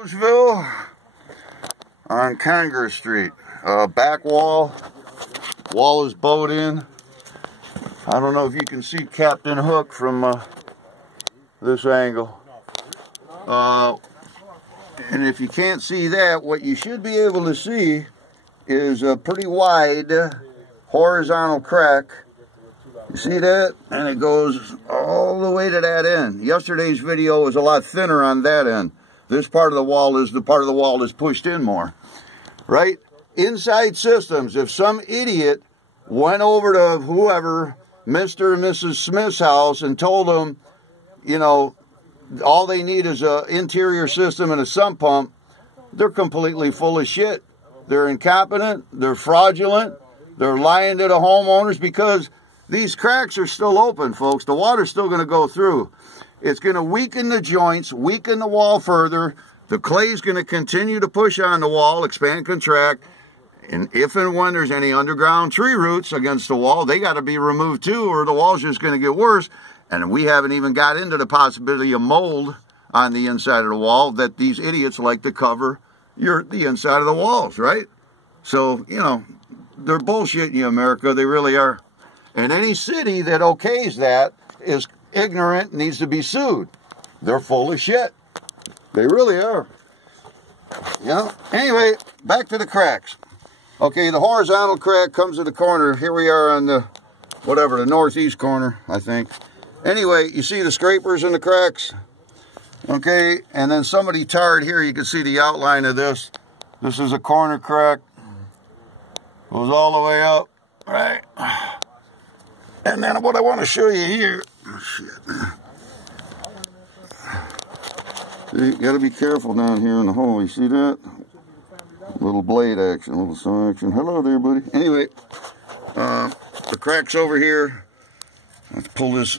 Roseville on Congress Street. Back wall is bowed in. I don't know if you can see Captain Hook from this angle. And if you can't see that, what you should be able to see is a pretty wide horizontal crack. You see that? And it goes all the way to that end. Yesterday's video was a lot thinner on that end. This part of the wall is the part of the wall that's pushed in more. Right? Inside systems, if some idiot went over to whoever, Mr. and Mrs. Smith's house, and told them, you know, all they need is an interior system and a sump pump, they're completely full of shit. They're incompetent, they're fraudulent, they're lying to the homeowners, because these cracks are still open, folks. The water's still going to go through. It's going to weaken the joints, weaken the wall further. The clay's going to continue to push on the wall, expand, contract. And if and when there's any underground tree roots against the wall, they got to be removed too, or the wall's just going to get worse. And we haven't even got into the possibility of mold on the inside of the wall that these idiots like to cover the inside of the walls, right? So, you know, they're bullshitting you, America. They really are. And any city that okays that is ignorant, needs to be sued. They're full of shit. They really are. Yeah. Anyway, back to the cracks. Okay, the horizontal crack comes to the corner. Here we are on the, whatever, the northeast corner, I think. Anyway, you see the scrapers in the cracks? Okay, and then somebody tarred here. You can see the outline of this. This is a corner crack. Goes all the way up, right? And then what I want to show you here, oh shit, man. See, you got to be careful down here in the hole. You see that? Little blade action, little saw action. Hello there, buddy. Anyway, the crack's over here. Let's pull this